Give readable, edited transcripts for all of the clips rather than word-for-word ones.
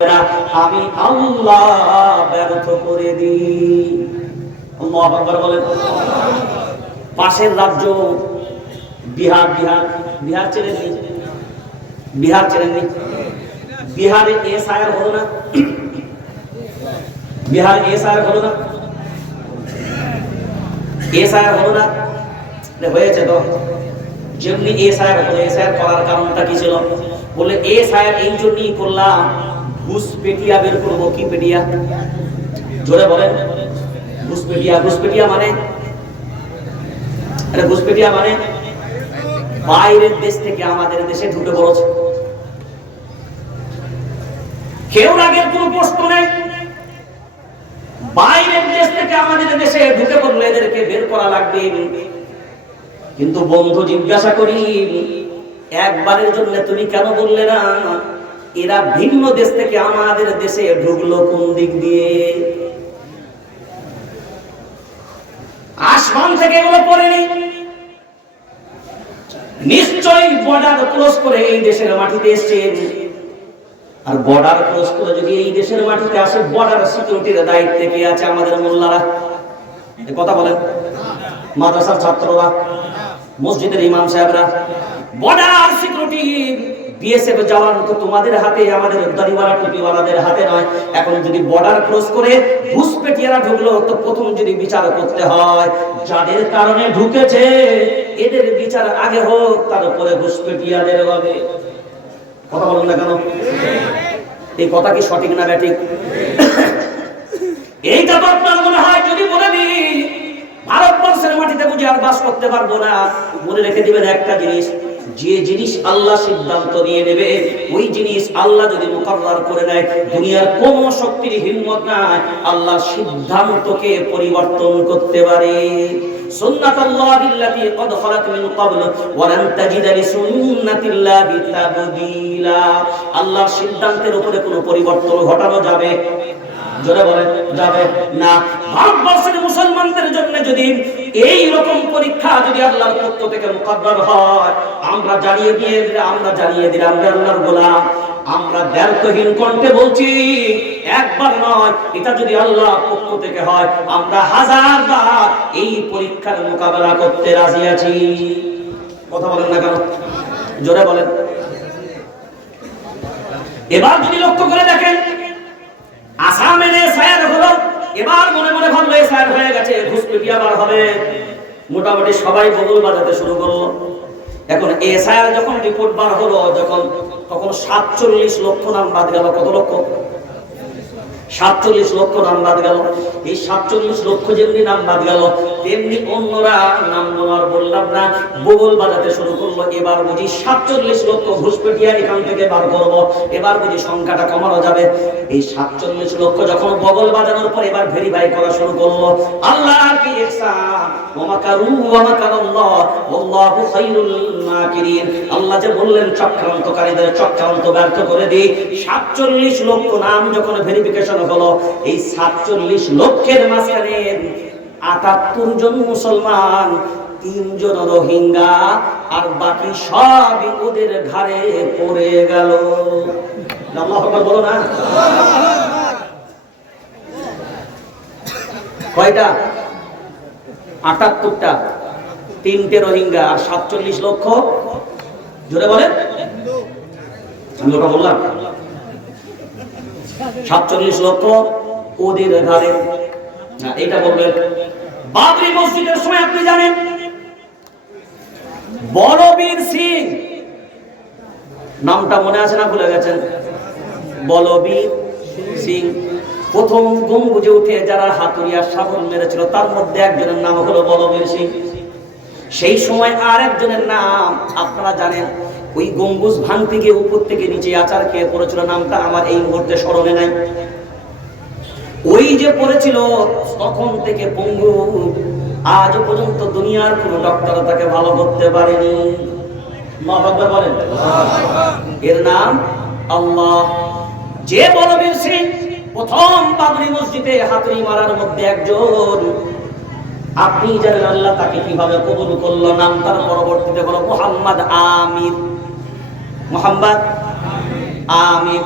আমি আল্লাহ ব্যর্থ করে দিই। আল্লাহু আকবার বলেন। পাশের রাজ্য বিহার, বিহার চেনেননি? বিহার চেনেননি? বিহারে এসআইআর হলো না? বিহার এসআইআর হলো না? এসআইআর হলো না? হয়েছে তো। যেমনি এসআইআর হলো, এসআইআর করার কারণটা কি ছিল? বলে এসআইআর এই জন্যই করলাম, ঘুষপেটিয়া বের করবো। কি পেটিয়া? জোরে বলেন। ঘুষপেটিয়া। ঘুষপেটিয়া মানে, আরে ঘুষপেটিয়া মানে বাইরের দেশ থেকে আমাদের দেশে ঢুকে পড়েছে। কেউ আগের কোনো প্রশ্ন নেই, বাইরের দেশ থেকে আমাদের দেশে ঢুকে পড়লে এদেরকে বের করা লাগবে। কিন্তু বন্ধু জিজ্ঞাসা করি, একবারের জন্য তুমি কেন বললে না এরা ভিন্ন দেশ থেকে আমাদের দেশে ঢুকলো কোন দিক দিয়ে? আসমান থেকে এগুলো পড়েনি, নিশ্চয়ই বর্ডার ক্রস করে এই দেশের মাটিতে এসছে। আর বর্ডার ক্রস করে যদি এই দেশের মাটিতে আসে, বর্ডার সিকিউরিটির দায়িত্বে কে আছে? আমাদের মোল্লারা। কথা বলেন। মাদ্রাসার ছাত্ররা, মসজিদের ইমাম সাহেবরা। বর্ডার সিকিউরিটি বিএসএফ জওয়ান তো তোমাদের হাতে, আমাদের দাড়িওয়ালা টুপিওয়ালাদের হাতে নয়। এখন যদি বর্ডার ক্রস করে ঘুষপেটিয়ারা ঢুকলো, তো প্রথম যদি বিচার করতে হয় যাদের কারণে ঢুকেছে এদের বিচার আগে হোক, তারপরে ঘুষপেটিয়াদের হবে। কথা বলেন না কেন? এই কথা কি সঠিক না ব্যাঠিক? এইটা তো আপনার মনে হয় যদি বলে দিই ভারতবর্ষের মাটিতে বুঝে আর বাস করতে পারবো না, মনে রেখে দিবেন একটা জিনিস, যে জিনিস আল্লাহ সিদ্ধান্ত নিয়ে নেবে ওই জিনিস আল্লাহ যদি মুকাররার করে নেয়, দুনিয়ার কোন শক্তির হিম্মত নাই আল্লাহ সিদ্ধান্তকে পরিবর্তন করতে পারে। সুন্নাতুল্লাহিল্লাতী ক্বাদ খালাত মিন ক্বাবল ওয়া লান তাজিদা লিসুন্নাতিল্লাহি তাবদীলা। আল্লাহর সিদ্ধান্তের উপরে কোনো পরিবর্তন ঘটানো যাবে? জোরে বলেন, যাবে না। ভারতবর্ষের মুসলমানদের জন্য যদি এই রকম পরীক্ষা যদি আল্লাহর পক্ষ থেকে মুকদ্দর হয়, আমরা জানিয়ে দিলাম আল্লাহর গোলাম, আমরা দ্ব্যর্থহীন কণ্ঠে বলছি, একবার নয়, এটা যদি আল্লাহর পক্ষ থেকে হয় আমরা হাজারবার এই পরীক্ষার মোকাবেলা করতে রাজি আছি। কথা বলেন না কেন? জোরে বলেন। এবার যদি লক্ষ্য করে দেখেন, আসামের এসআইআর হলো, এবার মনে মনে ভাবলো এসআইআর হয়ে গেছে, ঘুষপেটিয়া বার হবে, মোটামুটি সবাই বদল বাজাতে শুরু করলো। এখন এসআইআর যখন রিপোর্ট বার হলো, তখন 47 লক্ষ নাম বাদ গেল। কত লক্ষ? 47 লক্ষ নাম বাদ গেল। এই 47 লক্ষ যেমনি নাম বাদ গেল, তেমনি অন্যরা নাম বলার বললাম না বগল বাজাতে শুরু করলো। এবার বুঝি 47 লক্ষ ঘুষপেটিয়া এখান থেকে বার করব, এবার বুঝি সংখ্যাটা কমানো যাবে। এই 47 লক্ষ যখন বগল বাজানোর পর এবার ভেরিফাই করা শুরু করলো। আল্লাহ কি ইহসান, ওয়া মাকারু ওয়া মাকারাল্লাহ ওয়াল্লাহু খায়রুল মাকিরিন। আল্লাহ যে বললেন চক্রান্তকারীদের চক্রান্ত ব্যর্থ করে দিই। 47 লক্ষ নাম যখন ভেরিফিকেশন হলো, এই 47 লক্ষের মাঝখানে 78 জন মুসলমান, 3 জন রোহিঙ্গা, আর বাকি সবই ওদের ঘাড়ে পড়ে গেল। আল্লাহু আকবার বলো না। কয়টা? 78টা। 3টে রোহিঙ্গা আর 47 লক্ষ। জোরে বলেন। আমি ওটা বললাম 47 লক্ষ ওদের ঘাড়ে। এটা বলবেন। বাবরি মসজিদের সময় আপনি জানেন বলবীর সিং, নামটা মনে আছে না ভুলে গেছেন? বলবীর সিং প্রথম গম্বুজে উঠে যারা হাতুড়িয়া শাবল মেরেছিল তার মধ্যে একজনের নাম হলো বলবীর সিং। সেই সময় আর একজনের নাম আপনারা জানেন, ওই গম্বুজ ভাঙতে গিয়ে উপর থেকে নিচে আচার খেয়ে পড়েছিল, নামটা আমার এই মুহূর্তে স্মরণে নাই। ওই যে পড়েছিল তখন থেকে পঙ্গু, আজ পর্যন্ত দুনিয়ার কোন ডক্টর তাকে ভালো করতে পারেনি। বলেন এর নাম আল্লাহ। যে বলবীর সিং প্রথম বাবরি মসজিদে হাতুড়ি মারার মধ্যে একজন, আপনি জানেন আল্লাহ তাকে কিভাবে কবুল করলো? নাম তার পরবর্তীতে হলো মোহাম্মদ আমির। মোহাম্মদ আমির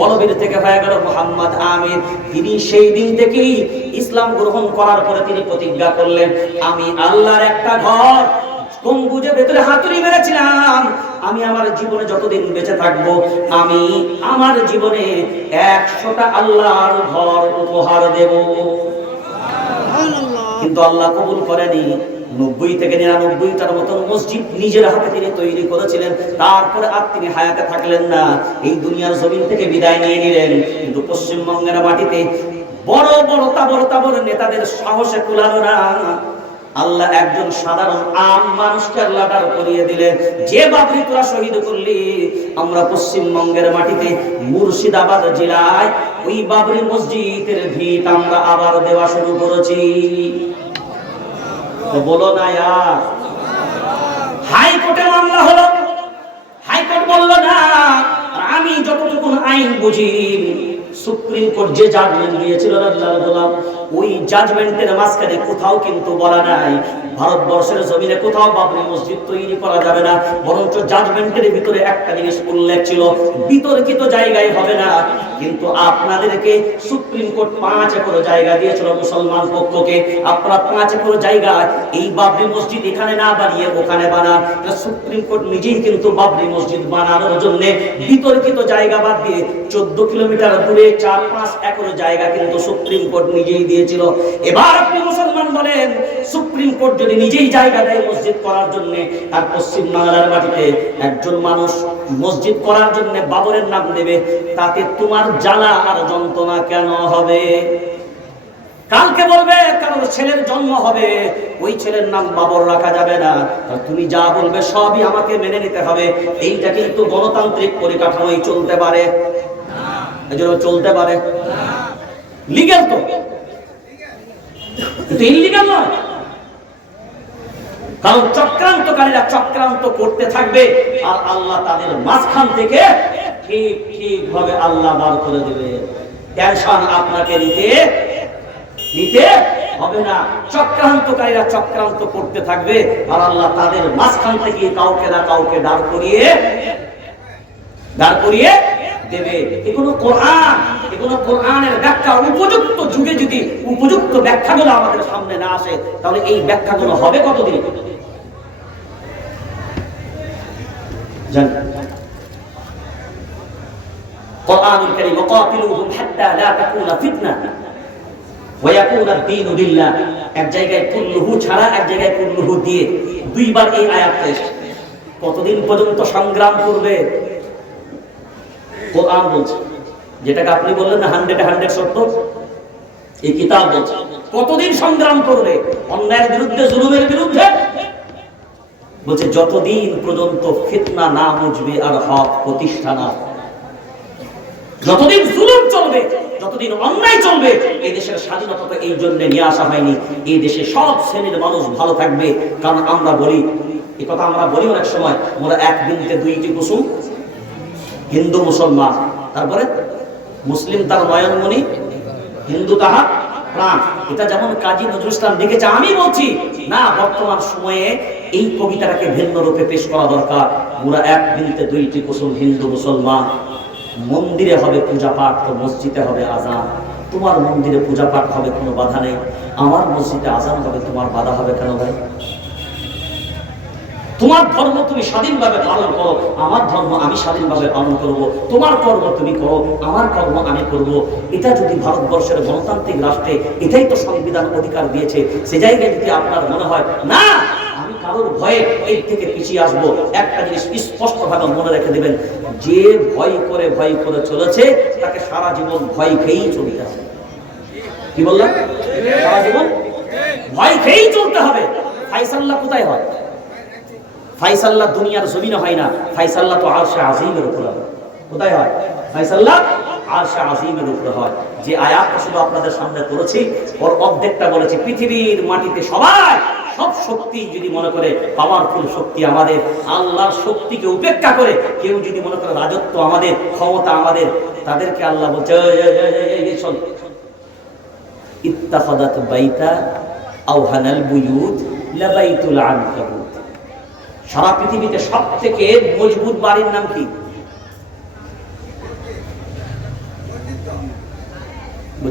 বলবীর থেকে হয়ে গেল মোহাম্মদ আমির। তিনি সেই দিন থেকেই ইসলাম গ্রহণ করার পরে তিনি প্রতিজ্ঞা করলেন, আমি আল্লাহর একটা ঘর গম্বুজের ভেতরে হাতুড়ি মেরেছিলাম, আমি আমার জীবনে যতদিন বেঁচে থাকবো আমি আমার জীবনে 100টা আল্লাহর ঘর উপহার দেব। কিন্তু আল্লাহ কবুল করেনি। 90 থেকে 99টার মতন মসজিদ নিজের হাতে তিনি তৈরি করেছিলেন। তারপরে আর তিনি হায়াতে থাকলেন না, এই দুনিয়ার জমিন থেকে বিদায় নিয়ে নিলেন। কিন্তু পশ্চিমবঙ্গের মাটিতে বড় বড় তাবর নেতাদের সাহসে কুলালো না। আল্লাহ একজন সাধারণ আম মানুষকে আল্লাহ দাঁড় করিয়ে দিলেন, যে বাবরি তোরা শহীদ করলি, আমরা পশ্চিমবঙ্গের মাটিতে মুর্শিদাবাদ জেলায় ওই বাবরি মসজিদের ভিত আমরা আবার দেওয়া শুরু করেছি। তো বলো না ইয়ার। হাইকোর্টে মামলা হলো, হাইকোর্ট বললো না। আমি যতটুকু আইন বুঝি, সুপ্রিম কোর্ট যে জাজমেন্ট দিয়েছিল ওই জাজমেন্টের মাঝখানে কোথাও কিন্তু বলা নাই ভারতবর্ষের জমিনে কোথাও বাবরি মসজিদ তৈরি করা যাবে না, বরঞ্চ জাজমেন্টের ভিতরে একটা জিনিস উল্লেখ ছিল, বিতর্কিত জায়গায় হবে না। কিন্তু আপনাদেরকে সুপ্রিম কোর্ট 5 একর জায়গা দিয়েছিল মুসলমান পক্ষকে, আপনারা 5 একর জায়গা এই বাবরি মসজিদ এখানে না বানিয়ে ওখানে বানান। সুপ্রিম কোর্ট নিজেই কিন্তু বাবরি মসজিদ বানানোর জন্য বিতর্কিত জায়গা বাদ দিয়ে 14 কিলোমিটার দূরে 4-5 একর জায়গা কিন্তু সুপ্রিম কোর্ট নিজেই দিয়েছিল। এবার আপনি মুসলমান বলেন, সুপ্রিম কোর্ট যদি নিজেই জায়গা দেয় মসজিদ করার জন্য, আর পশ্চিম বাংলার মাটিতে একজন মানুষ মসজিদ করার জন্য বাবরের নাম দেবে, তাতে তোমার জ্বালা আর যন্ত্রণা কেন হবে? কালকে বলবে কারোর ছেলের জন্ম হবে, ওই ছেলের নাম বাবর রাখা যাবে না, তুমি যা বলবে সবই আমাকে মেনে নিতে হবে। এইটা কিন্তু গণতান্ত্রিক পরিকাঠামোই চলতে পারে না, এজন্য চলতে পারে না। লিগ্যাল তো, কিন্তু ইনলিগ্যাল নয়। কারণ চক্রান্তকারীরা চক্রান্ত করতে থাকবে, আর আল্লাহ তাদের মাঝখান থেকে ঠিক ঠিক ভাবে আল্লাহ বার করে দেবে। টেনশন আপনাকে নিতে হবে না। চক্রান্তকারীরা চক্রান্ত করতে থাকবে, আর আল্লাহ তাদের মাঝখান থেকে কাউকে না কাউকে দাঁড় করিয়ে দেবে। এগুলো কোরআনের ব্যাখ্যা। উপযুক্ত যুগে যদি উপযুক্ত ব্যাখ্যাগুলো আমাদের সামনে না আসে, তাহলে এই ব্যাখ্যাগুলো হবে কতদিন? কোরআনুল কারীম ওয়াকাতিলুহুম হাত্তা লা তাকুনা ফিতনা ওয়া ইয়াকুনা আদ-দীনু লিল্লাহ, এক জায়গায় কুল্লুহু ছাড়া এক জায়গায় কুল্লুহু দিয়ে দুইবার এই আয়াত এসেছে। কতদিন পর্যন্ত সংগ্রাম করবে? কোরআন বলছে, যেটাকে আপনি বললেন না 100 সত্য, এই কিতাব বলছে কতদিন সংগ্রাম করবে অন্যায়ের বিরুদ্ধে, জুলুমের বিরুদ্ধে। বলছে যতদিন পর্যন্ত ফিতনা না মুছবে আর হক প্রতিষ্ঠা না, যতদিন জুলুম চলবে, যতদিন অন্যায় চলবে। এই দেশের স্বাধীনতা তো এই জন্য নিয়ে আসা হয়নি, এই দেশে সব শ্রেণীর মানুষ ভালো থাকবে। কারণ আমরা বলি, এই কথা আমরা বলি অনেক সময়, মোরা এক বিনতে দুইটি কুসুম, হিন্দু মুসলমান, তারপরে মুসলিম তার নয়নমণি, হিন্দু তাহার প্রাণ। এটা যেমন কাজী নজরুল ইসলাম লিখেছে, আমি বলছি না, বর্তমান সময়ে এই কবিতাটাকে ভিন্ন রূপে পেশ করা দরকার। মোরা এক বিনতে দুইটি কুসুম, হিন্দু মুসলমান। মন্দিরে হবে পূজা পাঠ, তো মসজিদে হবে আজান। তোমার মন্দিরে পূজা পাঠ হবে, কোনো বাধা নেই, আমার মসজিদে আজান হবে, তোমার বাধা হবে কেন ভাই? তোমার ধর্ম তুমি স্বাধীনভাবে পালন করো, আমার ধর্ম আমি স্বাধীনভাবে পালন করব। তোমার কর্ম তুমি করো, আমার কর্ম আমি করব। এটা যদি ভারতবর্ষের গণতান্ত্রিক রাষ্ট্রে এটাই তো সংবিধান অধিকার দিয়েছে, সে জায়গায় যদি আপনার মনে হয় না আমি কারোর ভয়ে এর থেকে পিছিয়ে আসবো, একটা জিনিস স্পষ্টভাবে মনে রেখে দেবেন, যে ভয় করে চলেছে তাকে সারা জীবন ভয় খেয়েই চলতে হবে। কি বললাম? সারা জীবন ভয় খেয়েই চলতে হবে। ফায়সাল্লাহ কোথায় হয়? ফায়সাল্লাহ দুনিয়ার জমিনে হয় না, ফায়সাল্লাহ তো আরশে আজিমের উপরে হয়। কোথায় হয় ফায়সাল্লাহ? আরশে আজিমের উপরে হয়। যে আয়াতটা শুধু আপনাদের সামনে করেছি, ওর অর্ধেকটা বলেছি পৃথিবীর মাটিতে সবাই সব শক্তি যদি মনে করে পাওয়ারফুল শক্তি আমাদের, আল্লাহর শক্তিকে উপেক্ষা করে কেউ যদি মনে করে রাজত্ব আমাদের, ক্ষমতা আমাদের, তাদেরকে আল্লাহ বলছে ইত্তাখাযাত বাইতা আওহানাল বুয়ুত লাবাইতুল আনকাবুত। সারা পৃথিবীতে সবথেকে মজবুত বাড়ির নাম কি?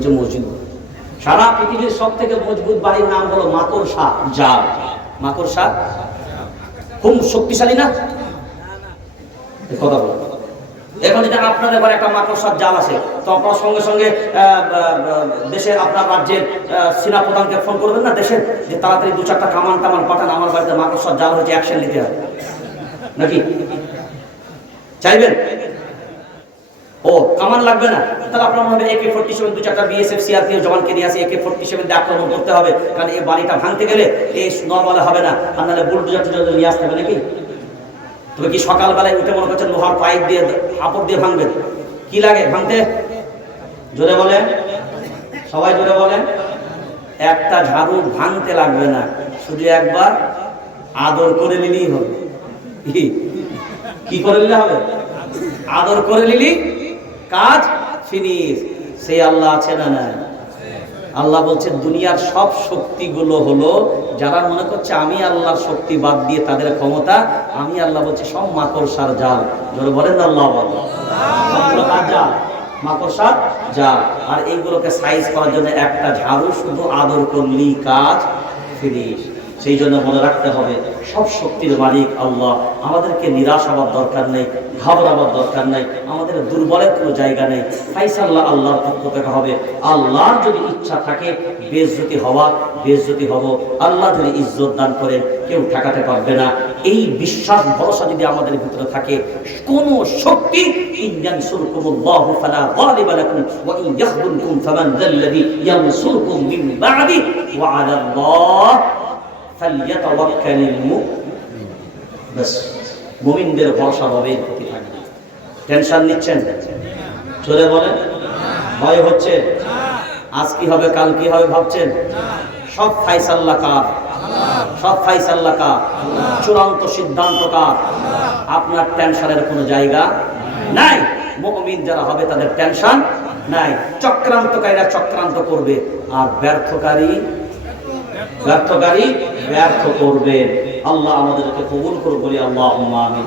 বলছে মসজিদ। সারা পৃথিবীর সব থেকে মজবুত বাড়ির নাম হলো মাকড়সা জাল। মাকড়সা খুব শক্তিশালী না? কথা বলো। এখন যদি আপনাদের ঘরে একটা মাকড়সার জাল আছে, তো আপনার সঙ্গে সঙ্গে দেশের আপনার রাজ্যের সেনা প্রধানকে ফোন করবেন না দেশের, যে তাড়াতাড়ি 2-4টা কামান টামান পাঠান, আমার বাড়িতে মাকড়সার জাল হয়েছে, অ্যাকশন নিতে হবে, নাকি চাইবেন? ও কামান লাগবে না, তাহলে আপনার মনে হবে AK-47 2-4টা BSF CRPF জওয়ানকে নিয়ে আসে, AK-47 দিয়ে আক্রমণ করতে হবে, কারণ এই বাড়িটা ভাঙতে গেলে এই নরমালে হবে না, আর নাহলে বুলডোজার টুলডোজার নিয়ে আসতে হবে, নাকি? তবে কি সকালবেলায় উঠে মনে করছেন লোহার পাইপ দিয়ে আপড় দিয়ে ভাঙবেন? কি লাগে ভাঙতে? জোরে বলেন, সবাই জোরে বলেন। একটা ঝাড়ু ভাঙতে লাগবে না, শুধু একবার আদর করে নিলেই হবে। কি করে নিলে হবে? আদর করে নিলি, কাজ ফিনিশ। সেই আল্লাহ আছে না নাই? আল্লাহ বলছে দুনিয়ার সব শক্তিগুলো হলো, যারা মনে করছে আমি আল্লাহর শক্তি বাদ দিয়ে তাদের ক্ষমতা, আমি আল্লাহ বলছি সব মাকড়সার জাল। জোরে বলেন না আল্লাহ জাল, মাকড়সার জাল। আর এইগুলোকে সাইজ করার জন্য একটা ঝাড়ু শুধু আদর করলি কাজ ফিনিশ। সেই জন্য মনে রাখতে হবে সব শক্তির মালিক আল্লাহ। আমাদেরকে নিরাশ হওয়ার দরকার নেই, ঘাবড়াবার দরকার নেই, আমাদের দুর্বলের কোনো জায়গা নেই। ফাইসাল্লাহ আল্লাহর পক্ষ থেকে হবে। আল্লাহর যদি ইচ্ছা থাকে বেইজ্জতি হওয়া, বেইজ্জতি হব। আল্লাহ যদি ইজ্জত দান করেন কেউ ঠেকাতে পারবে না। এই বিশ্বাস ভরসা যদি আমাদের ভিতরে থাকে, কোন শক্তি ইনয়ানসুরকুমুল্লাহু ফালা গালিবা লাকুম ওয়া ইন ইয়াখযুলকুম ফামান যাল্লাযী ইয়ানসুরকুম মিন বা'দি ওয়া আলাল্লাহ ফালইয়াতাওয়াক্কালিল মুমিনুন। বাস মুমিনদের ভরসা হবে, ক্ষতি থাকবে। টেনশন নিচ্ছেন? চলে বলেন, ভয় হচ্ছে আজ কি হবে কাল কি হবে ভাবছেন? সব ফাইসাল্লাহ কার? সব ফাইসাল্লাহ কার? চূড়ান্ত সিদ্ধান্ত কার? আপনার টেনশনের কোনো জায়গা নাই। মুমিন যারা হবে তাদের টেনশন নাই। চক্রান্তকারীরা চক্রান্ত করবে, আর ব্যর্থকারী ব্যর্থ করবে। আল্লাহ আমাদেরকে কবুল করুন, বলি আল্লাহুম্মা আমিন।